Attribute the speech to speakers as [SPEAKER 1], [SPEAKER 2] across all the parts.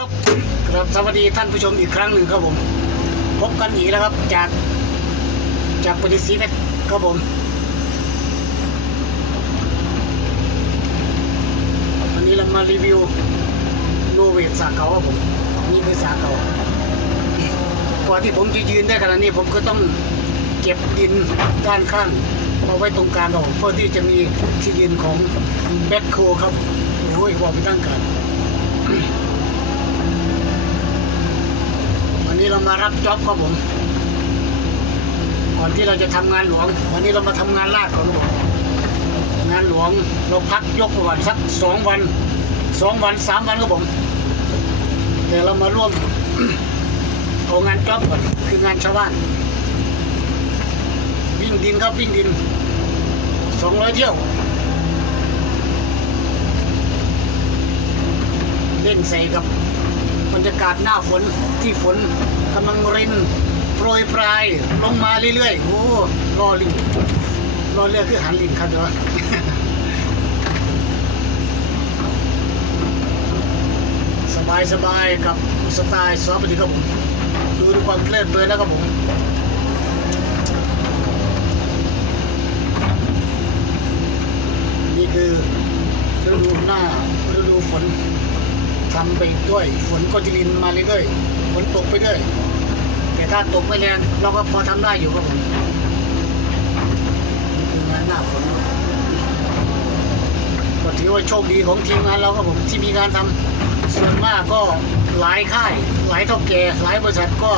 [SPEAKER 1] ครับครับสวัสดีท่านผู้ชมอีกครั้งหนึ่งครับผม พบกันอีกแล้วครับจากจากปฏิสีเพชรครับผมวันนี้เรามารีวิวโนเวทสาเกาครับผมนี่คือสาเกากว่าที่ผมจะยืนได้ขนาดนี้ผมก็ต้องเก็บดินด้านข้างมาไว้ตรงกลางครับผมเพื่อที่จะมีที่ยืนของแบ็คโคครับโอ้ยว่าไปตั้งการ วั นี้เรามารับจ็อบครับผม ก่อนที่เราจะทำงานหลวง วันนี้เรามาทำงานลาดก่อนครับผมงานหลวงเราพักยกประวันสักสองวันสองวันสามวันครับผมเดี๋ยวเรามาร่วมเอางานจ็อบก่อนคืองานชาวบ้าน วิ่งดินครับวิ่งดินสองร้อยเที่ยวเล่นใส่กับ รรยากาศหน้าฝนที่ฝนกำลังรินโปรยปลายลงมาเรื่อยๆ โอ้รอลิงรอเรือคือหันลิงครับเดี๋ยวสบายสบายกับสไตล์ซอฟต์ดีครับผม ดูดูความเพลิดเพลินนะครับผมนี่คือฤดูหน้าฤดูฝน ทำไปด้วยฝนก็จะรินมาเรื่อยๆฝนตกไปเรื่อยแต่ถ้าตกไม่แรงเราก็พอทำได้อยู่ครับผมงานหน้าฝนก็ถือว่าโชคดีของทีมงานเราครับผมที่มีการทำส่วนมากก็หลายค่าย หลายท่าแก่หลายบริษัทก็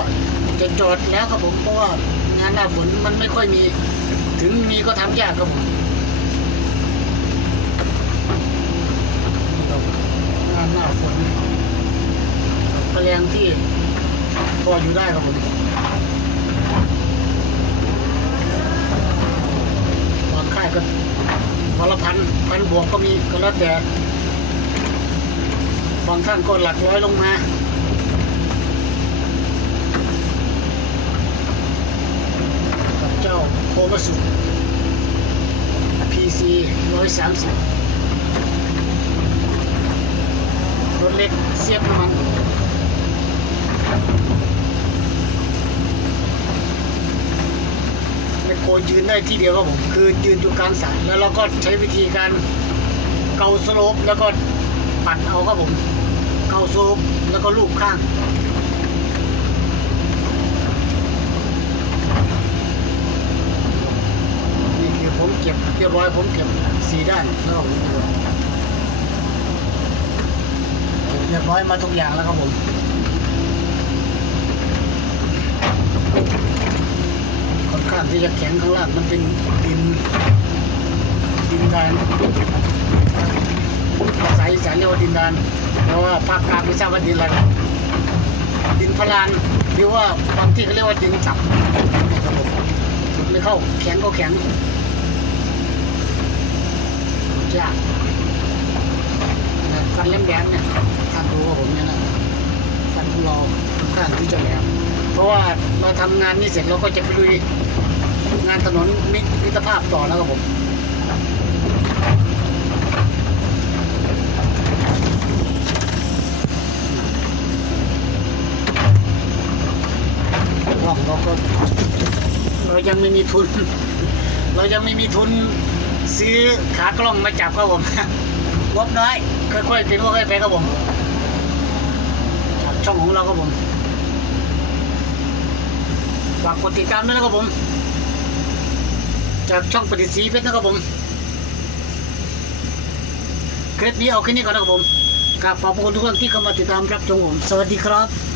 [SPEAKER 1] จะจอดแล้วครับผมเพราะว่างานหน้าฝนมันไม่ค่อยมี ถึงมีก็ทำยากครับผมนี่ครับ งานหน้าฝน แมลงที่พออยู่ได้ครับผมบางค่ายก็วันละพันพันบวกก็มีก็แล้วแต่บางท่านก็หลักร้อยลงมากับเจ้าโคมาสุ PC ร้อยสามสิบรถเล็กเสียบน้ำมันแมคโคร ยืนได้ที่เดียวครับผมคือยืนอยู่กลางสระแล้วเราก็ใช้วิธีการเกาสโลปแล้วก็ปัดเอาครับผม เกาสโลปแล้วก็ลูบข้างนี่คือผมเก็บเรียบร้อยผมเก็บสีด้านแล้วผมเรียบร้อยมาทุกอย่างแล้วครับผม ค่อนข้างที่จะแข็งข้างล่างมันเป็นดินดินดานภาษาอีสานเรียกว่าดินดานเพราะว่าภาคกลางไม่ทราบว่าดินอะไรดินพลานหรือว่าบางที่เขาเรียกว่าดินจับนี่ครับผมจุดไม่เข้าแข็งก็แข็งยากนะฟันแหลมๆเนี่ยท่านดูว่าผมเนี่ยนะฟันรอข้างที่จะแหลมเพราะว่าเราทำงานนี้เสร็จเราก็จะไปลุย งานถนนมิตรภาพต่อแล้วครับผมร่องเราก็เรายังไม่มีทุน เรายังไม่มีทุนซื้อขากล้องมาจับครับผมงบน้อยค่อยๆเป็นค่อยๆไปครับผมจากช่องของเราครับผมฝากกดติดตามด้วยนะครับผม จากช่องปฏิสีเพชรนะครับผม คลิปนี้เอาแค่นี้ก่อนนะครับผมกราบขอบพระคุณทุกท่านที่เข้ามาติดตามรับชมผม สวัสดีครับ